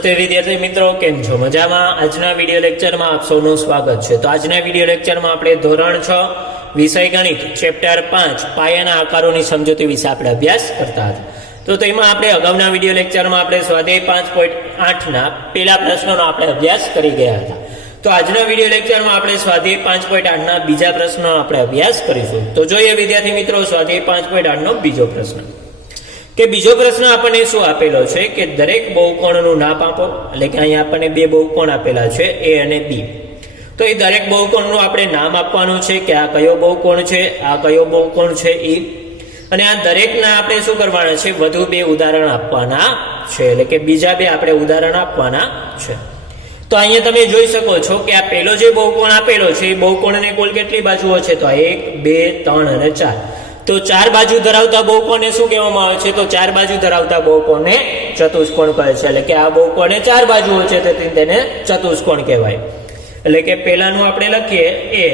નમસ્તે વિદ્યાર્થી મિત્રો, કેમ છો? મજામાં? આજના વિડીયો લેક્ચરમાં આપ સૌનું સ્વાગત છે. તો આજના વિડીયો લેક્ચરમાં આપણે ધોરણ 6 વિષય ગણિત ચેપ્ટર 5 પાયાના આકારોની સમજૂતી વિશે આપણે અભ્યાસ કરતા હતા. તો એમાં આપણે અગાઉના વિડીયો લેક્ચરમાં આપણે સ્વાધ્યાય 5.8 ના પહેલા પ્રશ્નોનો આપણે અભ્યાસ કરી ગયા હતા. તો આજના વિડીયો લેક્ચરમાં આપણે સ્વાધ્યાય 5.8 ના બીજા પ્રશ્નનો આપણે અભ્યાસ કરીશું. તો જોઈએ વિદ્યાર્થી મિત્રો સ્વાધ્યાય 5.8 નો બીજો પ્રશ્ન. કે બીજો પ્રશ્ન આપણને શું આપેલો છે કે દરેક બહુકોણનું નામ આપો. એટલે કે અહીંયા આપણને બે બહુકોણ આપેલા છે, એ અને બી. તો એ દરેક બહુકોણનું આપણે નામ આપવાનું છે કે આ કયો બહુકોણ છે, આ કયો બહુકોણ છે એ. અને આ દરેકના આપણે શું કરવાના છે, વધુ બે ઉદાહરણ આપવાના છે. એટલે કે બીજા બે આપણે ઉદાહરણ આપવાના છે. તો અહીંયા તમે જોઈ શકો છો કે આ પહેલો જે બહુકોણ આપેલો છે એ બહુકોણને કુલ કેટલી બાજુઓ છે, તો 1 2 3 અને 4. તો ચાર બાજુ ધરાવતા બહુકોણને શું કહેવામાં આવે છે, તો ચાર બાજુ ધરાવતા બહુકોણને ચતુષ્કોણ કહે છે. એટલે કે આ બહુકોણને ચાર બાજુઓ છે તેથી તેને ચતુષ્કોણ કહેવાય. એટલે કે પહેલાનું આપણે લખીએ એ,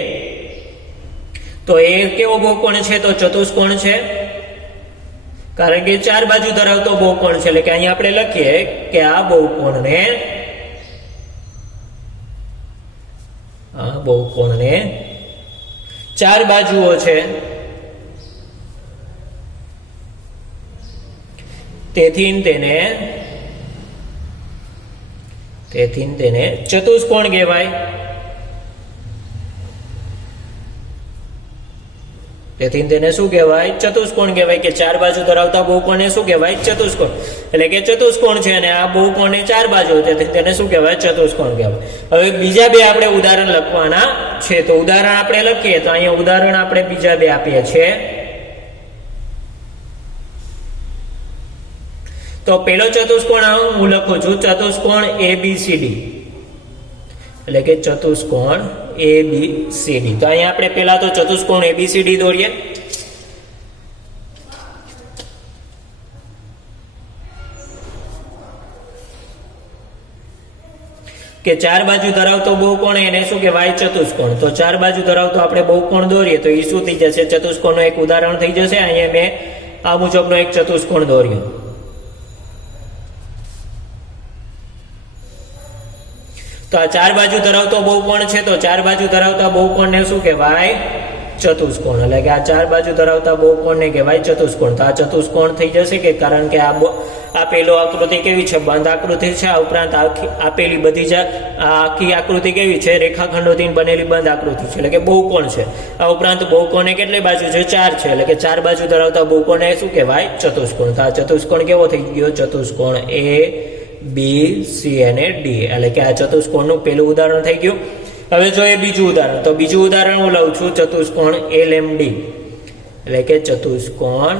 તો એ કેવો બહુકોણ છે, તો ચતુષ્કોણ છે, કારણ કે ચાર બાજુ ધરાવતો બહુકોણ છે. એટલે કે અહીંયા આપણે લખીએ કે આ બહુકોણને ચાર બાજુઓ છે, તેથી તેને ચતુષ્કોણ કહેવાય. તેથી તેને શું કહેવાય, ચતુષ્કોણ કહેવાય. કે ચાર બાજુ ધરાવતા બહુકોણને શું કહેવાય, ચતુષ્કોણ. એટલે કે ચતુષ્કોણ છે અને આ બહુકોણને ચાર બાજુ, તેથી તેને શું કહેવાય, ચતુષ્કોણ કહેવાય. હવે બીજા બે આપણે ઉદાહરણ લખવાના છે. તો ઉદાહરણ આપણે લખીએ તો અહીંયા ઉદાહરણ આપણે બીજા બે આપીએ છીએ. તો પેલો ચતુષ્કોણ હું લખું છું, ચતુષ્કોણ ABCD. એટલે કે ચતુષ્કોણ ABCD. તો અહીંયા આપણે પેલા તો ચતુષ્કોણ ABCD દોરીએ. કે ચાર બાજુ ધરાવતો બહુકોણ એને શું કહેવાય, ચતુષ્કોણ. તો ચાર બાજુ ધરાવતો આપણે બહુકોણ દોરીએ તો એ શું થઈ જશે, ચતુષ્કોણનું એક ઉદાહરણ થઈ જશે. અહીંયા મેં આ મુજબનો એક ચતુષ્કોણ દોર્યો. તો આ ચાર બાજુ ધરાવતો બહુકોણ છે, તો ચાર બાજુ ધરાવતા બહુકોણને શું કહેવાય, ચતુષ્કોણ. એટલે કે આ ચાર બાજુ ધરાવતા બહુકોણને કહેવાય ચતુષ્કોણ. તો આ ચતુષ્કોણ થઈ જશે કે કારણ કે આ પેલો આકૃતિ કેવી છે, બંધ આકૃતિ છે. આ ઉપરાંત આપેલી બધી જ આખી આકૃતિ કેવી છે, રેખાખંડોથી બનેલી બંધ આકૃતિ છે, એટલે કે બહુકોણ છે. આ ઉપરાંત બહુકોણને કેટલી બાજુ છે, ચાર છે. એટલે કે ચાર બાજુ ધરાવતા બહુકોણને શું કહેવાય, ચતુષ્કોણ. તો આ ચતુષ્કોણ કેવો થઈ ગયો, ચતુષ્કોણ ABCD. એટલે કે આ ચતુષ્કોણનું પેલું ઉદાહરણ થઈ ગયું. હવે જોઈએ બીજું ઉદાહરણ. તો બીજું ઉદાહરણ હું લઉં છું, ચતુષ્કોણ LMD. એટલે કે ચતુષ્કોણ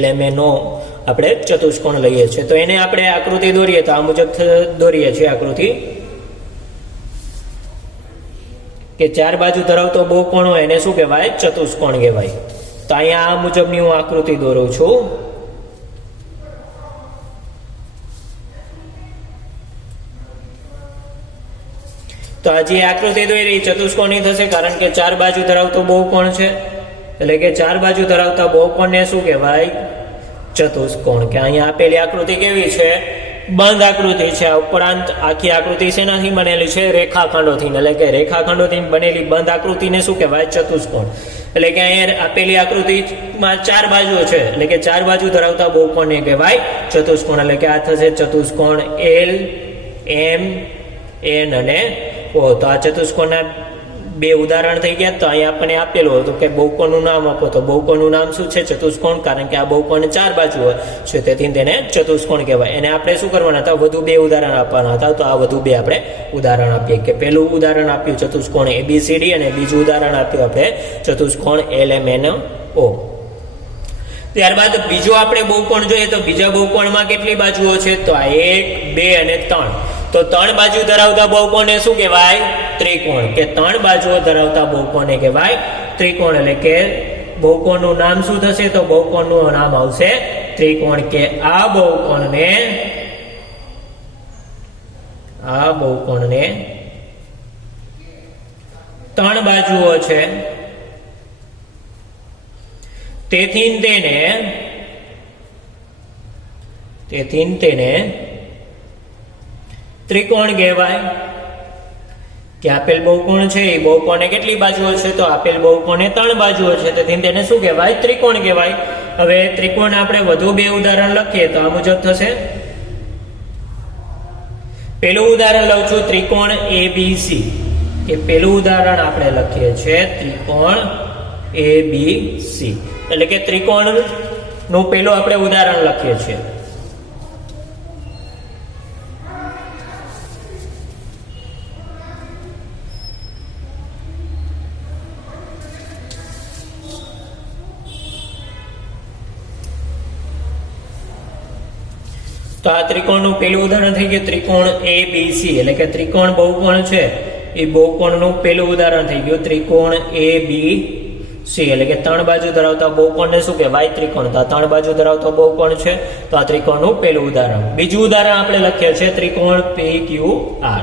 LMNO આપણે ચતુષ્કોણ લઈએ છીએ. તો એને આપણે આકૃતિ દોરીએ તો આ મુજબ દોરીએ છીએ આકૃતિ. કે ચાર બાજુ ધરાવતો બહુકોણ હોય એને શું કહેવાય, ચતુષ્કોણ કહેવાય. તો અહીંયા આ મુજબની હું આકૃતિ દોરું છું. તો આ જે આકૃતિ દોરી ચતુષ્કોણની થશે કારણ કે ચાર બાજુ ધરાવતો બહુકોણ છે. એટલે કે ચાર બાજુ ધરાવતા બહુકોણને શું કહેવાય, ચતુષ્કોણ. કે અહીંયા આપેલી આકૃતિ કેવી છે, બંધ આકૃતિ છે. આ ઉપરાંત આખી આકૃતિ શેનાથી બનેલી છે, રેખાખંડોથી. એટલે કે રેખાખંડોથી બનેલી બંધ આકૃતિને શું કહેવાય, ચતુષ્કોણ. એટલે કે અહીંયા આપેલી આકૃતિમાં ચાર બાજુઓ છે, એટલે કે ચાર બાજુ ધરાવતા બહુકોણને કહેવાય ચતુષ્કોણ. એટલે કે આ થશે ચતુષ્કોણ LMN અને O. તો આ ચતુષ્કોણના બે ઉદાહરણ થઈ ગયા. તો અહીંયા આપણને આપેલું હતું કે બહુકોણનું નામ આપો. તો બહુકોણનું નામ શું છે, ચતુષ્કોણ, કારણ કે આ બહુકોણને ચાર બાજુ છે તેથી તેને ચતુષ્કોણ કહેવાય. એને આપણે શું કરવાના હતા, વધુ બે ઉદાહરણ આપવાના હતા. તો આ વધુ બે આપણે ઉદાહરણ આપીએ. કે પહેલું ઉદાહરણ આપ્યું ચતુષ્કોણ ABCD અને બીજું ઉદાહરણ આપ્યું આપણે ચતુષ્કોણ LMNO. ત્યારબાદ બીજો આપણે બહુકોણ જોઈએ. તો બીજા બહુકોણમાં કેટલી બાજુઓ છે, તો આ 1 2 અને 3. તો ત્રણ બાજુ ધરાવતા બહુકોણને શું કહેવાય, ત્રિકોણ. કે ત્રણ બાજુઓ ધરાવતા બહુકોણને કહેવાય ત્રિકોણ. એટલે કે બહુકોણનું નામ શું થશે, તો બહુકોણનું નામ આવશે ત્રિકોણ. કે આ બહુકોણને ત્રણ બાજુઓ છે, તેથી તેને ત્રિકોણ કહેવાય. કે આપેલ બહુકોણ છે એ બહુકોણને કેટલી બાજુઓ છે? તો આપેલ બહુકોણને 3 બાજુઓ છે, તેથી તેને શું કહેવાય? ત્રિકોણ કહેવાય. હવે ત્રિકોણ આપણે વધુ 2 ઉદાહરણ લખીએ તો આ મુજબ થશે. પેલું ઉદાહરણ લઉં છું, ત્રિકોણ ABC. કે પેલું ઉદાહરણ આપણે લખીએ છીએ ત્રિકોણ ABC, એટલે કે ત્રિકોણ નું પેલું આપણે ઉદાહરણ લખીએ છીએ. તો આ ત્રિકોણનું પેલું ઉદાહરણ થઈ ગયું ત્રિકોણ ABC, એટલે કે ત્રિકોણ બહુકોણ છે એ બહુકોણનું પેલું ઉદાહરણ થઈ ગયું ત્રિકોણ ABC, એટલે કે 3 બાજુ ધરાવતા બહુકોણને શું કહેવાય? ત્રિકોણ. તો આ 3 બાજુ ધરાવતો બહુકોણ છે, તો આ ત્રિકોણનું પેલું ઉદાહરણ. બીજું ઉદાહરણ આપણે લખીએ છીએ ત્રિકોણ PQR.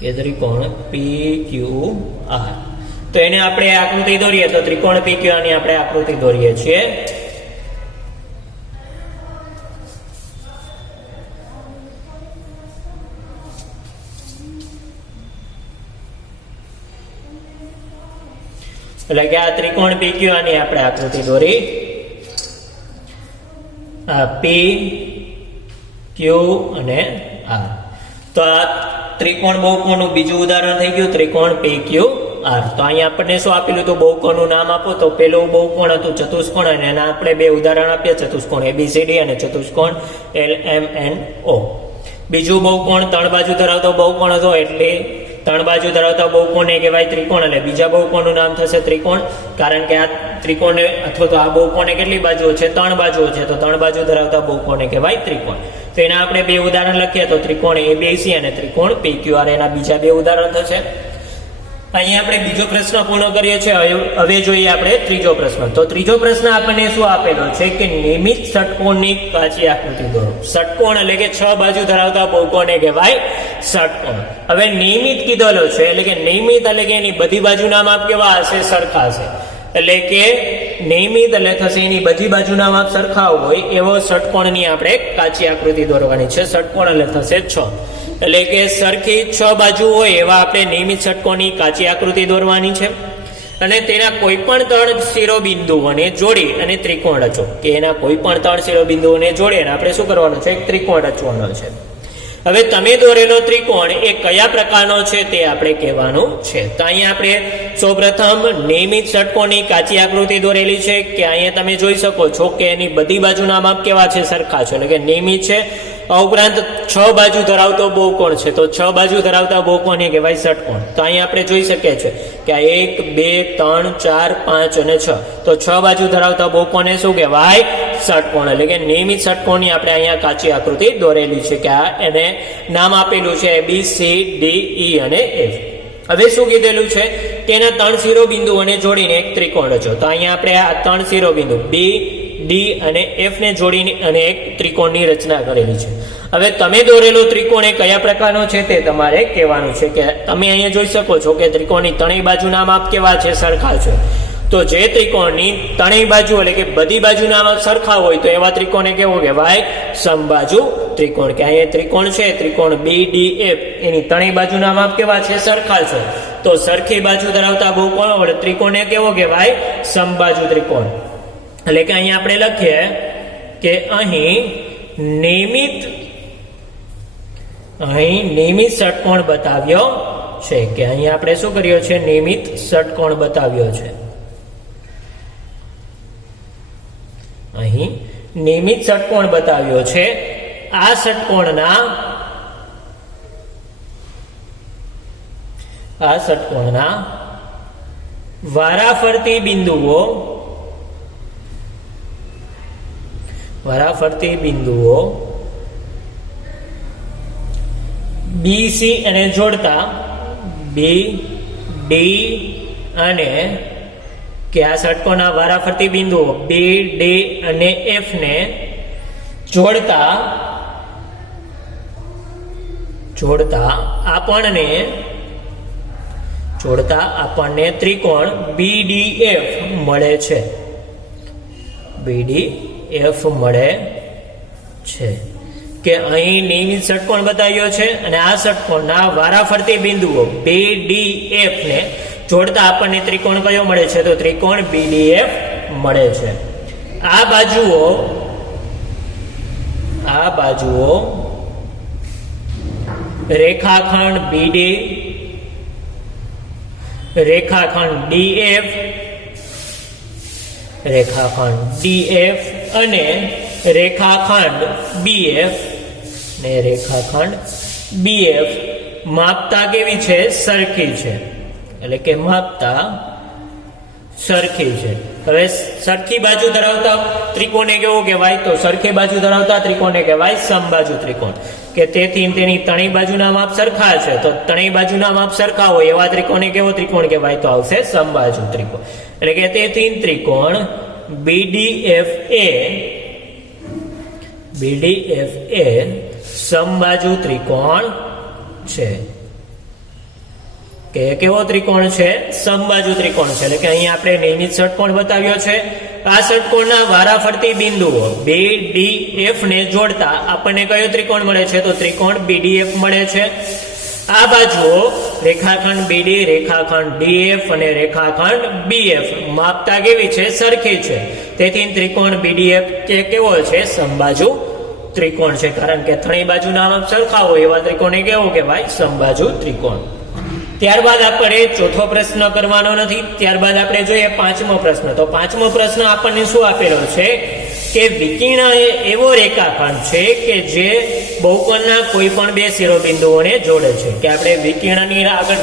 કે ત્રિકોણ PQR, તો એને આપણે આકૃતિ દોરીએ તો ત્રિકોણ PQR ની આપણે આકૃતિ દોરીએ છીએ. એટલે કે આ ત્રિકોણ PQR ની આપણે આકૃતિ દોરી. આ P, Q અને R. તો આ ત્રિકોણ બહુકોણનું બીજું ઉદાહરણ થઈ ગયું ત્રિકોણ PQR. તો અહીંયા આપણને શું આપેલું હતું? બહુકોણનું નામ આપો. તો પેલું બહુકોણ હતું ચતુષ્કોણ, અને એના આપણે 2 ઉદાહરણ આપ્યા, ચતુષ્કોણ ABCD અને ચતુષ્કોણ LMNO. બીજું બહુકોણ 3 બાજુ ધરાવતો બહુકોણ હતો, એટલે 3 બાજુ ધરાવતા બહુકોણને કહેવાય ત્રિકોણ, એટલે બીજા બહુકોણનું નામ થશે ત્રિકોણ. કારણ કે આ ત્રિકોણને અથવા તો આ બહુકોણને કેટલી બાજુઓ છે? 3 બાજુઓ છે, તો 3 બાજુ ધરાવતા બહુકોણને કહેવાય ત્રિકોણ. તો એના આપણે 2 ઉદાહરણ લખીએ તો ત્રિકોણ ABC અને ત્રિકોણ PQR, એના બીજા 2 ઉદાહરણ થશે. અહીંયા આપણે બીજો પ્રશ્ન પૂર્ણ કરીએ છીએ. હવે જોઈએ આપણે ત્રીજો પ્રશ્ન. તો ત્રીજો પ્રશ્ન આપણને શું આપેલો છે? કે નિયમિત ષટકોણની કાચી આકૃતિ દોરો. ષટકોણ એટલે કે 6 બાજુ ધરાવતા બહુકોણને કહેવાય ષટકોણ. હવે નિયમિત કીધેલો છે, એટલે કે નિયમિત એટલે કે એની બધી બાજુના માપ કેવા હશે? સરખા હશે. એટલે કે નિયમિત એટલે થશે એની બધી બાજુના માપ સરખા હોય એવો ષટકોણની આપણે કાચી આકૃતિ દોરવાની છે. ષટકોણ એટલે થશે 6, એટલે કે સરખી 6 બાજુ હોય એવા આપણે નિયમિત ષટકોણની કાચી આકૃતિ દોરવાની છે. અને તેના કોઈ પણ 3 શિરોબિંદુઓને જોડી અને ત્રિકોણ રચો. કે એના કોઈ પણ 3 શિરોબિંદુઓને જોડી અને આપણે શું કરવાનું છે? એક ત્રિકોણ રચવાનો છે. હવે તમે દોરેલો ત્રિકોણ એ કયા પ્રકારનો છે તે આપણે કહેવાનું છે. તો અહીંયા આપણે સૌપ્રથમ નિયમિત ષટકોણની કાચી આકૃતિ દોરેલી છે. કે અહીંયા તમે જોઈ શકો છો કે એની બધી બાજુના માપ કેવા છે? સરખા છે, એટલે કે નિયમિત છે. આ ઉપરાંત 6 બાજુ ધરાવતો બહુકોણ છે, તો 6 બાજુ ધરાવતા બહુકોણને કહેવાય ષટકોણ. તો અહીંયા આપણે જોઈ શકીએ છીએ કે આ 1, 2, 3, 4, 5 અને 6, તો 6 બાજુ ધરાવતા બહુકોણને શું કહેવાય? ષટકોણ. એટલે કે નિયમિત ષટકોણની આપણે અહીંયા કાચી આકૃતિ દોરેલી છે. કે આ એને નામ આપેલું છે ABCD E અને F. હવે શું કીધેલું છે? તેના 3 શિરોબિંદુઓને જોડીને એક ત્રિકોણ રચો. તો અહીંયા આપણે આ 3 શિરોબિંદુ B, D અને F ને જોડીને અને એક ત્રિકોણની રચના કરેલી છે. હવે તમે દોરેલો ત્રિકોણ એ કયા પ્રકારનો છે તે તમારે કહેવાનું છે. કે તમે અહીંયા જોઈ શકો છો કે ત્રિકોણની 3 બાજુના માપ કેવા છે? સરખા છે. તો જે ત્રિકોણની 3 બાજુ એટલે કે બધી બાજુના માપ સરખા હોય તો એવા ત્રિકોણને કેવો કહેવાય? સમબાજુ ત્રિકોણ. કે અહીંયા ત્રિકોણ છે ત્રિકોણ BDF, એની 3 બાજુના માપ કેવા છે? સરખા છે. તો સરખી બાજુ ધરાવતા બહુકોણ વડે ત્રિકોણને કેવો કહેવાય? સમબાજુ ત્રિકોણ. એટલે કે અહીંયા આપણે લખીએ કે અહીં નિયમિત ષટકોણ બતાવ્યો છે. કે અહીંયા આપણે શું કર્યો છે? નિયમિત ષટકોણ બતાવ્યો છે. અહીં નિયમિત ષટકોણ બતાવ્યો છે. આ ષટકોણના વારાફરતી બિંદુઓ BC અને જોડતા B, D અને કે આ ષટકોણના વારાફરતી બિંદુઓ B, D અને F ને જોડતા આપણને ત્રિકોણ BDF મળે છે. BDF મળે છે કે અહીં નિયમિત ષટકોણ બતાવ્યો છે અને આ ષટકોણના વારાફરતી બિંદુઓ BDF ને જોડતા આપણને ત્રિકોણ કયો મળે છે? તો ત્રિકોણ BDF મળે છે. આ બાજુઓ રેખાખંડ BD, રેખાખંડ DF, રેખાખંડ DF અને રેખાખંડ BF ને રેખાખંડ BF માપતા કેવી છે? સરખી છે. એટલે કે માપતા સરખી છે. હવે સરખી બાજુ ધરાવતા ત્રિકોણને કેવો કહેવાય? તો સરખી બાજુ ધરાવતા ત્રિકોણને કહેવાય સમબાજુ ત્રિકોણ. કે તેથી તેની ત્રણેય બાજુના માપ સરખા છે, તો ત્રણેય બાજુના માપ સરખા હોય એવા ત્રિકોણને કેવો ત્રિકોણ કહેવાય? તો આવશે સમબાજુ ત્રિકોણ. એટલે કે તેથી ત્રિકોણ BDF એ સમબાજુ ત્રિકોણ છે. કે કેવો ત્રિકોણ છે? સમબાજુ ત્રિકોણ છે. એટલે કે અહીં આપણે નિયમિત ષટકોણ બતાવ્યો છે. આ ષટકોણના વારાફરતી બિંદુઓ BDF ને જોડતા આપણને કયો ત્રિકોણ મળે છે? તો ત્રિકોણ BDF મળે છે. આ બાજુઓ રેખાખંડ BD, રેખાખંડ DF અને રેખાખંડ BF માપતા કેવી છે? સરખી છે. તેથી ત્રિકોણ BDF કેવો છે? સમબાજુ ત્રિકોણ છે. કારણ કે ત્રણેય બાજુના માપ સરખા હોય એવા ત્રિકોણને કેવો કહેવાય? સમબાજુ ત્રિકોણ. ત્યારબાદ આપણે ચોથો પ્રશ્ન કરવાનો નથી. ત્યારબાદ આપણે જોઈએ પાંચમો પ્રશ્ન. તો પાંચમો પ્રશ્ન આપણને શું આપેલો છે? કે વિકર્ણ એ એવો રેખાખંડ છે કે જે બહુકોણના કોઈ પણ બે શિરોબિંદુઓને જોડે છે. કે આપણે વિકર્ણની આગળ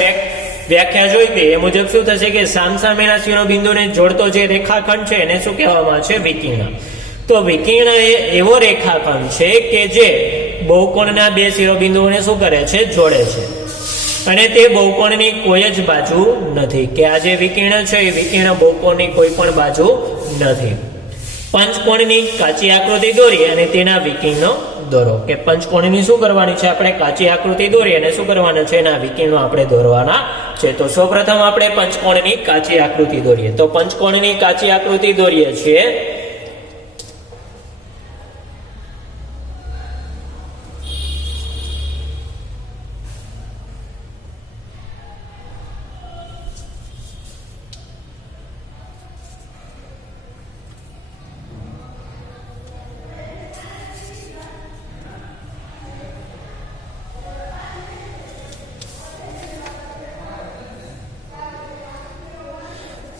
વ્યાખ્યા જોઈ ગઈ એ મુજબ શું થશે? કે સામસામેના શિરોબિંદુને જોડતો જે રેખાખંડ છે એને શું કહેવામાં આવે છે? વિકર્ણ. તો વિકર્ણ એ એવો રેખાખંડ છે કે જે બહુકોણના બે શિરોબિંદુઓને શું કરે છે? જોડે છે. અને તે બહુકોણની કોઈ જ બાજુ નથી. કે આ જે વિકર્ણ છે એ વિકર્ણ બહુકોણની કોઈ પણ બાજુ નથી. પંચકોણની કાચી આકૃતિ દોરી અને તેના વિકર્ણો દોરો. કે પંચકોણની શું કરવાની છે? આપણે કાચી આકૃતિ દોરી અને શું કરવાના છે? એના વિકર્ણો આપણે દોરવાના છે. તો સૌપ્રથમ આપણે પંચકોણની કાચી આકૃતિ દોરીએ. તો પંચકોણની કાચી આકૃતિ દોરીએ છીએ.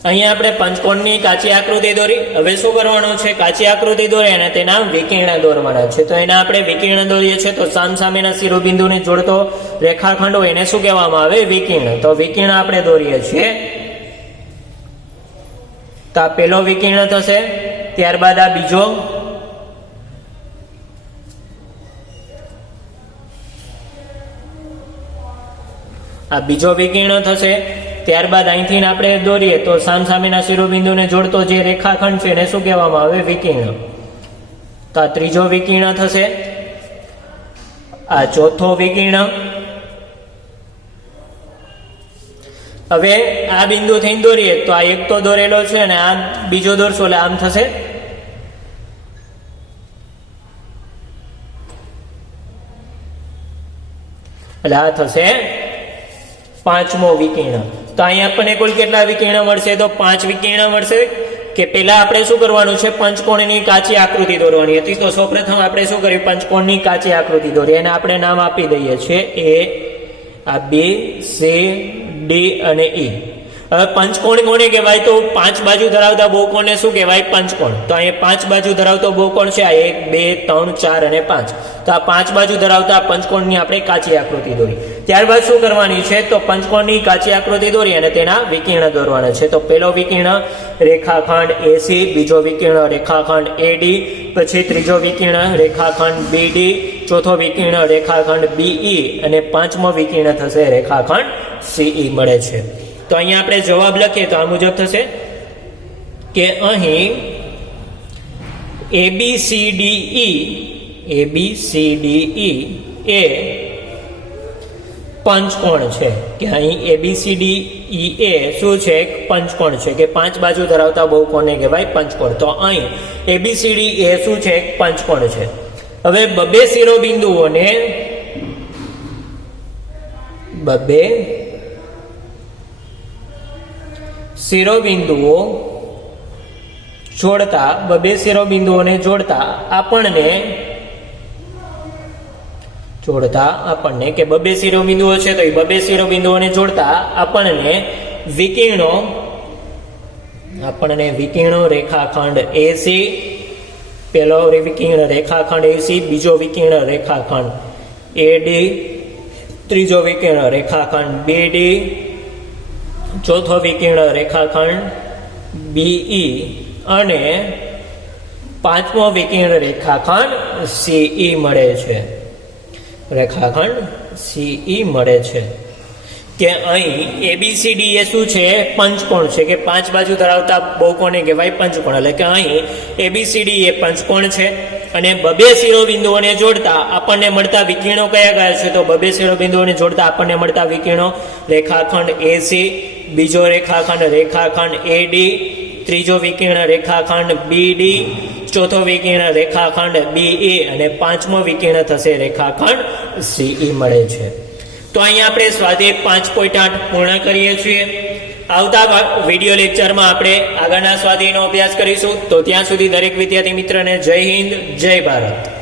અહીંયા આપણે પંચકોણની કાચી આકૃતિ દોરી. હવે શું કરવાનું છે? કાચી આકૃતિ દોરી અને તેના વિકર્ણ દોરવાના છે. તો એના આપણે વિકર્ણ દોરીએ છીએ. તો સામસામેના શિરોબિંદુને જોડતો રેખાખંડ હોય એને શું કહેવામાં આવે? વિકર્ણ. તો વિકર્ણ આપણે દોરીએ છીએ. તો આ પહેલો વિકર્ણ થશે. ત્યારબાદ આ બીજો, આ બીજો વિકર્ણ થશે. ત્યારબાદ અહીંથી આપણે દોરીએ તો સામસામેના શિરોબિંદુને જોડતો જે રેખાખંડ છે એને શું કહેવામાં આવે? વિકર્ણ. તો આ ત્રીજો વિકર્ણ થશે. આ ચોથો વિકર્ણ. હવે આ બિંદુ થઈને દોરીએ તો આ એક તો દોરેલો છે અને આ બીજો દોરશો એટલે આમ થશે. એટલે આ થશે પાંચમો વિકર્ણ. તો અહીંયા આપણને કુલ કેટલા વિકર્ણ મળશે? તો 5 વિકર્ણ મળશે. કે પહેલા આપણે શું કરવાનું છે? પંચકોણની કાચી આકૃતિ દોરવાની હતી. તો સૌપ્રથમ આપણે શું કર્યું? પંચકોણની કાચી આકૃતિ દોરી અને આપણે નામ આપી દઈએ છીએ A, આ B, C, D અને E. હવે પંચકોણ કોને કહેવાય? તો 5 બાજુ ધરાવતા બહુકોણને શું કહેવાય? પંચકોણ. તો અહીંયા 5 બાજુ ધરાવતો બહુકોણ છે. આ 1, 2, 3, 4 અને 5. તો આ 5 બાજુ ધરાવતા પંચકોણની આપણે કાચી આકૃતિ દોરી. ત્યારબાદ શું કરવાની છે? તો પંચકોણની કાચી આકૃતિ દોરી અને તેના વિકર્ણ દોરવાના છે. તો પહેલો વિકર્ણ રેખાખંડ AC, બીજો વિકર્ણ રેખાખંડ AD, પછી ત્રીજો વિકર્ણ રેખાખંડ BD, ચોથો વિકર્ણ રેખાખંડ BE અને પાંચમો વિકર્ણ થશે રેખાખંડ CE મળે છે. તો અહીંયા આપણે જવાબ લખીએ તો આ મુજબ થશે કે અહીં ABCDE એ પંચકોણ છે કે અહીં ABCDEA શું છે? એક પંચકોણ છે કે 5 બાજુ ધરાવતા બહુકોણને કહેવાય પંચકોણ. તો અહીં ABCDEA શું છે? એક પંચકોણ છે. હવે બબે શિરોબિંદુઓને જોડતા આપણને કે બબે શિરોબિંદુઓ છે તો એ બબે શિરોબિંદુઓને જોડતા આપણને વિકર્ણો રેખાખંડ AC, પહેલો વિકર્ણ રેખાખંડ AC, બીજો વિકર્ણ રેખાખંડ AD, ત્રીજો વિકર્ણ રેખાખંડ BD, ચોથો વિકર્ણ રેખાખંડ BE અને પાંચમો વિકર્ણ રેખાખંડ CE મળે છે. કે અહીં ABCDE શું છે? પંચકોણ છે કે 5 બાજુ ધરાવતા બહુકોણને કહેવાય પંચકોણ. એટલે કે અહીં ABCDE પંચકોણ છે અને બબે શિરોબિંદુઓને જોડતા આપણને મળતા વિકર્ણો કયા છે? તો બબે શિરોબિંદુઓને જોડતા આપણને મળતા વિકર્ણો રેખાખંડ AC, બીજો રેખાખંડ AD, ત્રીજો વિકર્ણ રેખાખંડ BD, ચોથો વિકર્ણ રેખાખંડ BE અને પાંચમો વિકર્ણ થશે રેખાખંડ CE મળે છે. તો અહીંયા આપણે સ્વાધ્યાય 5.8 પૂર્ણ કરીએ છીએ. આવતા વિડીયો લેક્ચરમાં આપણે આગળના સ્વાધ્યાયનો અભ્યાસ કરીશું. તો ત્યાં સુધી દરેક વિદ્યાર્થી મિત્રને જય હિન્દ, જય ભારત.